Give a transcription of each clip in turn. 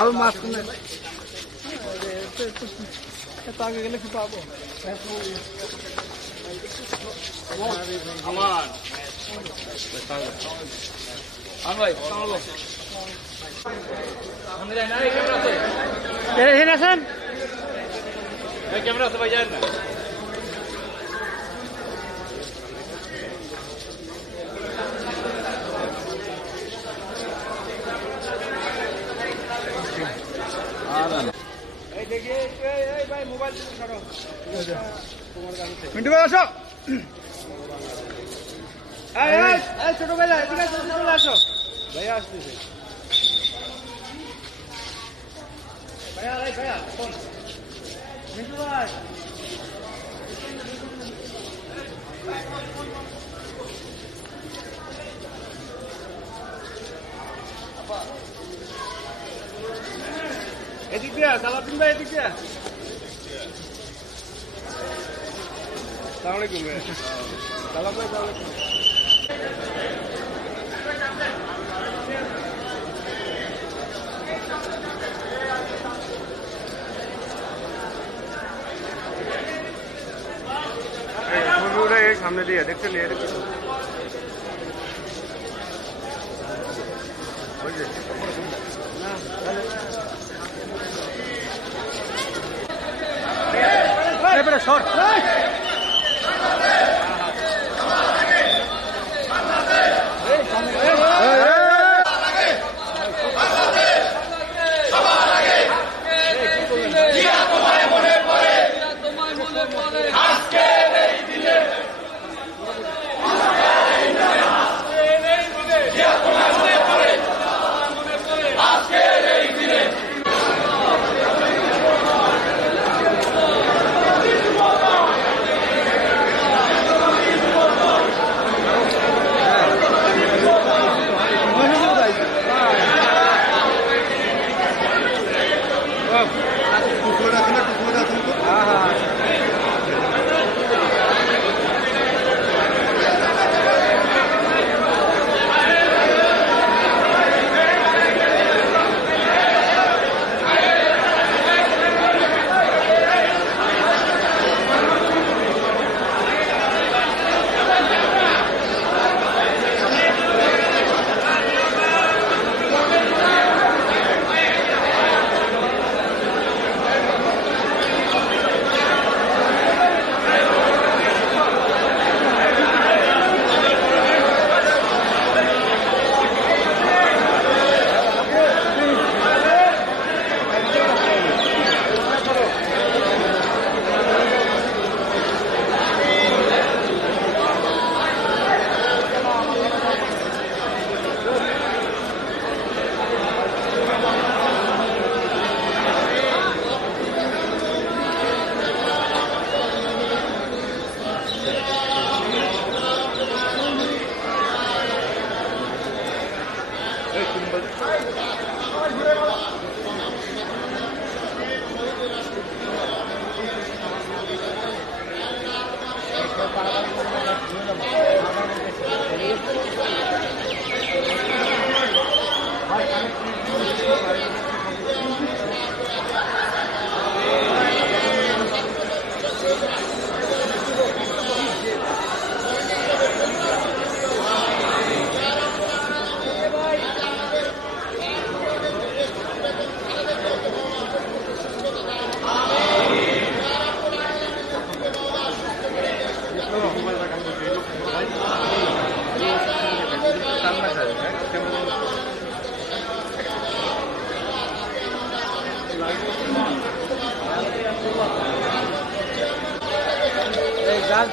আরও মাছ কিনে এত আগে গেলে কি পাবো এখানে আছেন ক্যামেরা আছে ভাই যান না মিন্টু ভাই আসো এই, এই, এই, ছোট ভাই এদিকে আসো, ছোট ভাই আসো ভাইয়া আসতেছে ভাইয়া এই, ভাইয়া ফোন মিন্টু ভাই এদিক দিয়া সালাদিন ভাই এদিক দিয়া সালাম সামনে দিয়ে দেখতে এবারে সর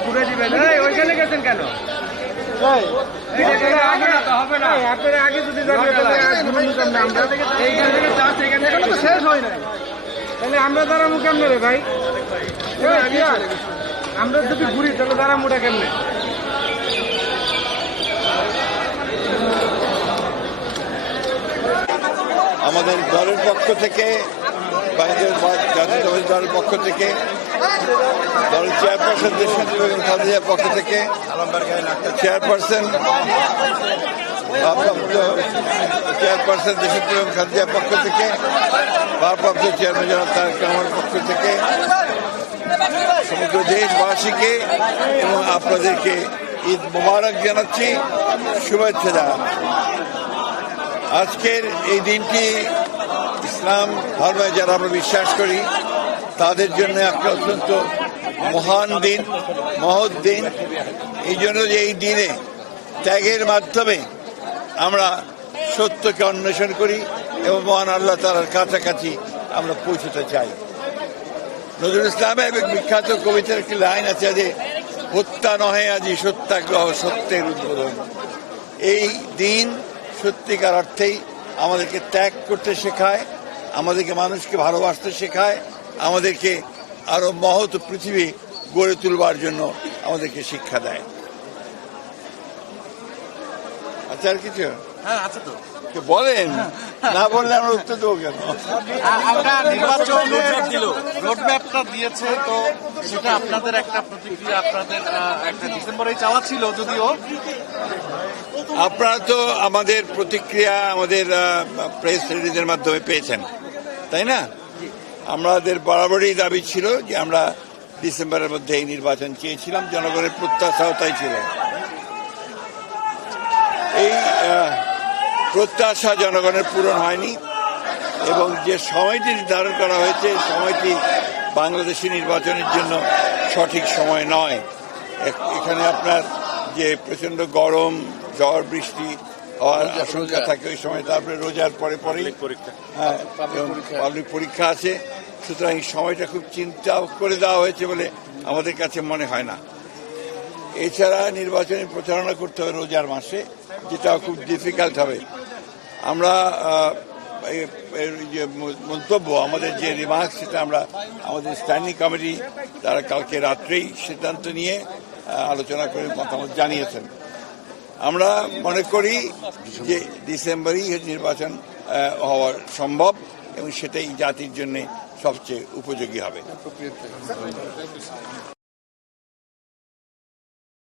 ঘুরে দিবেন এই ওইখানে গেছেন কেন? হবে আগে যদি এইখান থেকে চাষ এখানে তো শেষ হয় নাই। তাহলে আমরা দাঁড়াবো কেমনে রে ভাই? আমরা যদি ঘুরি তাহলে দাঁড়াবোটা কেমনে? আমাদের দলের পক্ষ থেকে বাংলাদেশ জাতীয়তাবাদী দলের পক্ষ থেকে, দলের চেয়ারপারসন দেশনেত্রী বেগম খালেদার পক্ষ থেকে চেয়ারপারসন ভারপ্রাপ্ত চেয়ারপারসন দেশনেত্রী বেগম খালেদার পক্ষ থেকে, ভারপ্রাপ্ত চেয়ারম্যান জনাব তারেক রহমানের পক্ষ থেকে, সমগ্র দেশবাসীকে এবং আপনাদেরকে ঈদ মোবারক জানাচ্ছি, শুভেচ্ছা জানাচ্ছি। আজকের এই দিনটি ইসলাম, ধর্মে যারা আমরা বিশ্বাস করি, তাদের জন্য একটা অত্যন্ত মহান দিন, মহৎ দিন। এই জন্য যে এই দিনে ত্যাগের মাধ্যমে আমরা সত্যকে অন্বেষণ করি এবং মহান আল্লাহ তালার কাছাকাছি আমরা পৌঁছতে চাই। নজরুল ইসলামের বিখ্যাত কবিতার একটি লাইন আছে যে, হত্যা নহে আজি সত্যাগ্রহ সত্যের উদ্বোধন। এই দিন সত্যিকার অর্থেই আমাদেরকে ত্যাগ করতে শেখায় আমাদেরকে মানুষকে ভালোবাসতে শেখায় আমাদেরকে আরও মহৎ পৃথিবী গড়ে তুলবার জন্য আমাদেরকে শিক্ষা দেয়। আচ্ছা আর কিছু? হ্যাঁ আছে তো। বলেন? না বললে আমরা উত্তর দেবো কেন? আমরা নির্বাচন রোডম্যাপটা দিয়েছে তো সেটা আপনাদের একটা প্রতিক্রিয়া আপনাদের একটা ডিসেম্বরে চাওয়া ছিল যদিও। আপনারা তো আমাদের প্রতিক্রিয়া আমাদের প্রেস রিলিজের মাধ্যমে পেয়েছেন, তাই না? আমাদের বরাবরই দাবি ছিল যে আমরা ডিসেম্বরের মধ্যে এই নির্বাচন চেয়েছিলাম, জনগণের প্রত্যাশাও তাই ছিল। এই প্রত্যাশা জনগণের পূরণ হয়নি এবং যে সময়টি নির্ধারণ করা হয়েছে সময়টি বাংলাদেশি নির্বাচনের জন্য সঠিক সময় নয়। এখানে আপনার যে প্রচণ্ড গরম ঝড় বৃষ্টি হওয়ার আশঙ্কা থাকে ওই সময় তারপরে রোজার পরে পরেই হ্যাঁ পাবলিক পরীক্ষা। আছে। সুতরাং এই সময়টা খুব চিন্তা করে দেওয়া হয়েছে বলে আমাদের কাছে মনে হয় না। এছাড়া নির্বাচনী প্রচারণা করতে হবে রোজার মাসে যেটা খুব ডিফিকাল্ট হবে। আমরা যে মন্তব্য আমাদের যে রিমার্ক সেটা আমরা আমাদের স্ট্যান্ডিং কমিটি তারা কালকে রাত্রেই সিদ্ধান্ত নিয়ে আলোচনা করে মতামত জানিয়েছেন। আমরা মনে করি যে ডিসেম্বরেই নির্বাচন হওয়া সম্ভব এবং সেটাই জাতির জন্য সবচেয়ে উপযোগী হবে।